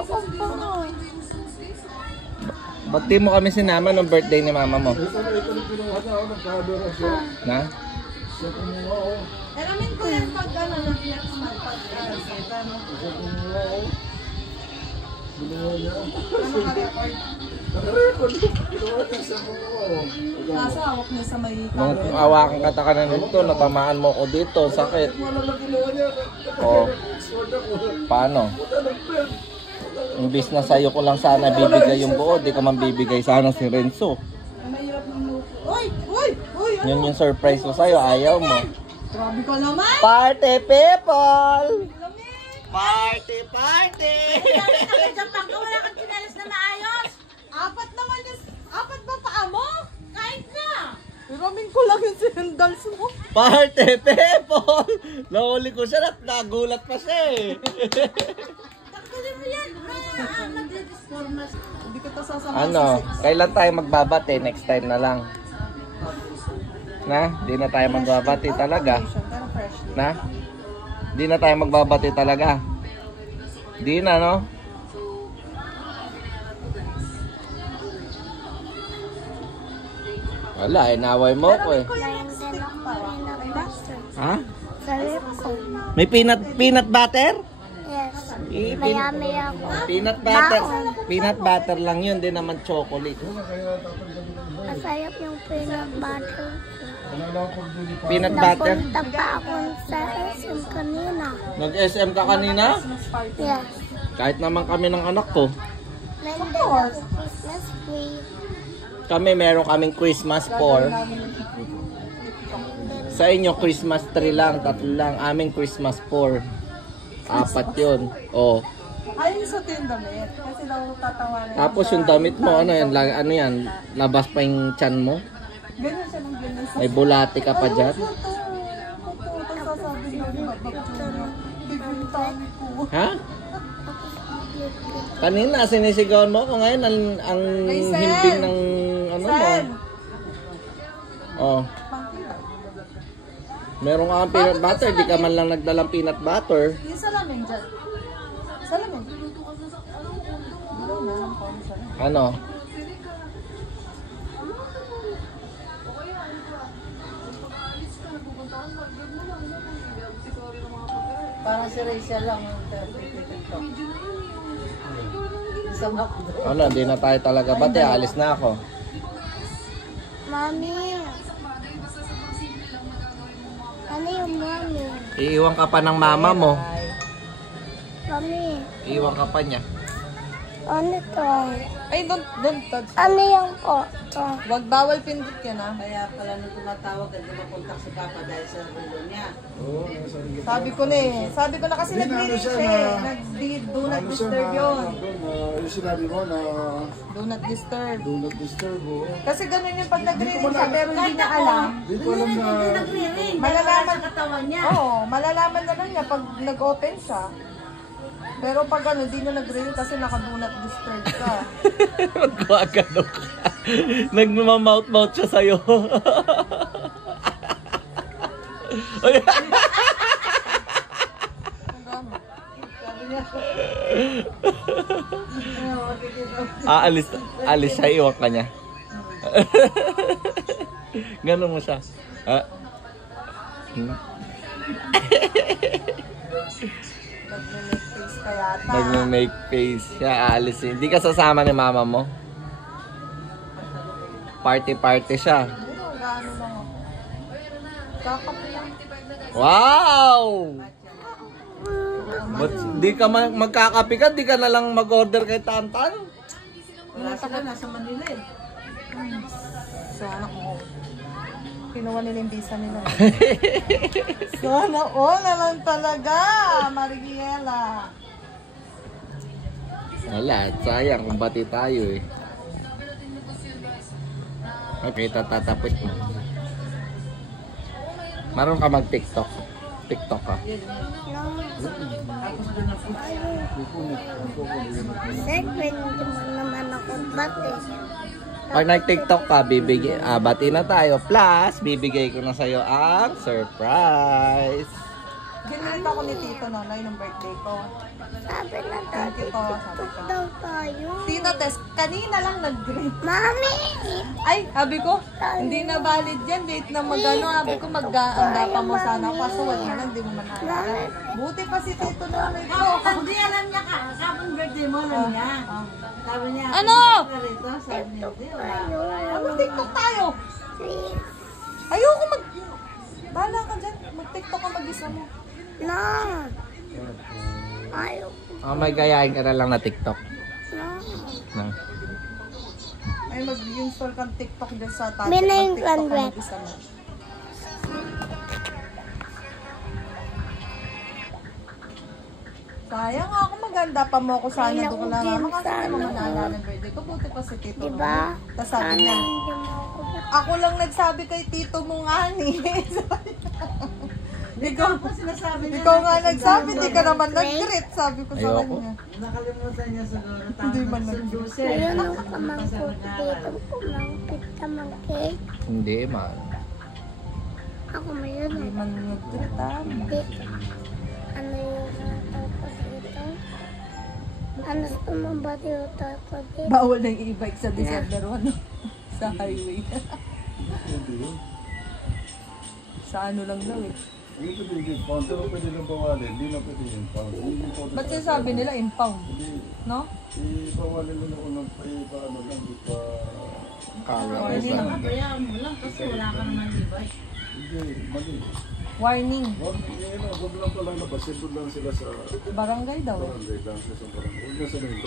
Ayoko po. Ba't di mo kami sinama nung birthday ni mama mo? Na? Alamin ko yan pag ano, next month. Nasa hawak niya sa may Nung awakan ka ka na nito, natamaan mo ko dito, sakit. O, paano? Imbis na sa'yo ko lang sana bibigay yung buo, di ka man bibigay sana si Renzo. Yun yung surprise ko sa'yo, ayaw mo. Grabe ka naman! Party people! Party, party! Naka-Japan ka, wala kang chinelas na maayos. Apat naman yung... Apat ba paa mo? Kahit na. Raming ko lang yung sandals mo. Party people! Nahuli ko siya at nagulat pa siya eh. Takulin mo yan. Magdidisformas. Hindi ko ito sasama Ano, kailan tayo magbabate? Next time na lang. Na? Di na tayo magbabati talaga. Pero fresh. Na? Di na tayo magbabati talaga. Di na, no? Wala, inaway mo ko eh. Ha? Sa lip ko. May peanut butter? Yes. Pin- Mayami ako. peanut butter. Peanut butter lang yun, di naman chocolate. Masayap yung peanut butter. Peanut butter? Napunta pa ako sa SM kanina. Nag-SM ka kanina? Yes. Kahit naman kami ng anak ko. Nandun ako Christmas tree. Kami meron kaming Christmas for. Sa inyo Christmas tree lang, 3 lang. Aming Christmas for. 4 yun. Oh. Ayun sa damit. Kasi daw tatawanan. Tapos yung damit mo, ano yan? Ano yan? Labas pa yung tiyan mo? Ganyan siya ng ganyan sa... May bulati ka pa dyan? Ito sasabi niyo, bibintani ko. Ha? Kanina sinisigawan mo ko ngayon ang himbing ng ano mo. Oh. Meron ka ang peanut butter, di ka man lang nagdalang peanut butter. Yung salamin dyan. Salamin. Ano? Parang si Rachel lang ang TikTok. Sa McDo. Ano, di na tayo talaga bate, alis na ako. Mami. Ano yung mami? Iiwan ka pa ng mama mo. Mami. Iiwan ka pa niya. Ano to? Ay, don't touch. Ano yung po? To? Wag bawal pindot yan ha. Kaya pala nung tumatawag, nagmakontak si Papa dahil sa relo niya. Sabi ko na eh. Sabi ko na kasi nag-reading siya eh. Do not disturb yun. Yung sinabi mo na Do not disturb. do not disturb. Kasi ganun yung pag nag-reading siya pero hindi na alam. Di ko alam na Nagre-ring, Malalaman sa katawan niya. Oo, malalaman na lang niya pag nag-open siya. Pero pag ano, di na nag-ring kasi naka-do not disturb ka. Magwagano ka. Nagmamouth-mouth siya sa'yo. Alis siya, iwan ka niya. Ganun mo siya. Nag-make face ka yata. Nag-make face siya, aalis. Hindi ka sasama ni mama mo? Party-party siya. Ano, gaano lang ako. Kakape lang. Wow! But di ka magkakape ka, di ka na lang mag-order kay Tantan? Wala sila, nasa Manila eh. Sana ko. Kinuha nila yung visa nila. Sana all na lang talaga, Marigiela. Wala, sayang kung bati tayo eh. Okay, tatatapos mo. Maroon ka mag-TikTok. TikTok ka. Second, hindi mo naman ako bate. Pag nag-TikTok ka, bati na tayo. Plus, bibigay ko na sa'yo ang surprise. Ginalit ako ni Tito Nanay nung birthday ko. Sabi na Thank you dati, po, sabi tuktok ko. daw tayo. Tito Tess, kanina lang nag-greet. Mami! Ay, sabi ko, hindi na valid yan. Date na magano. Sabi ko, mag-aanda pa mo sana. Kaso wala na, hindi mo manala. Buti pa si Tito Nanay ko. Hindi alam niya ka. Sabon birthday mo, alam niya. Sabi niya, Ano? rito, sabi niya, hindi, wala. Mag-tiktok tayo. Ayoko mag... Bahala ka dyan. Mag-tiktok ka mag-isa mo. No! Ayaw. Oh, may gayahin ka na lang na TikTok. No! No. Ay, mag-install kang TikTok dyan sa tablet. May name Mag-tiktok ka congrats. mag-isa mo. Sayang ako, maganda pa mo ako sana Ay, doon ko lang. naku, Kasi hindi mo sana. manaalala ng birthday ko. Buti pa si Tito. Diba? Tapos sabi niya, Hindi mo ako ako lang nagsabi kay Tito mo nga ni. Ikaw, Sinasabi niya, ikaw nga nagsabi, di ka naman nag-greet. Sabi ko sa Ayoko. kanya. nakalimutan niya siguro. Hindi man Sundo siya. Ayun ang kamangkot dito. Kumangkit ka mangkit. Hindi, man. Ako mayroon. Hindi man nag-greet ah. Hindi. Ano yung tapos dito? Ano tumambati yung tapos dito? Bawal na yung e-bike sa December 1 sa highway. Sa ano lang daw eh. Hindi pwede yung pound, pero pwede lang bawalin. Hindi na pwede yung pound. Hindi yung pound. Ba't sinasabi nila impound? Hindi, No? ibawalin mo na unang paano lang, di pa... Kala ko Warning. sa... Bayaan mo lang kasi wala ka naman e-bike. Hindi, mali. Warning. Wag lang palang nabasin, doon lang sila sa Barangay daw eh. barangay lang sa isang barangay. Huwag na sa main road.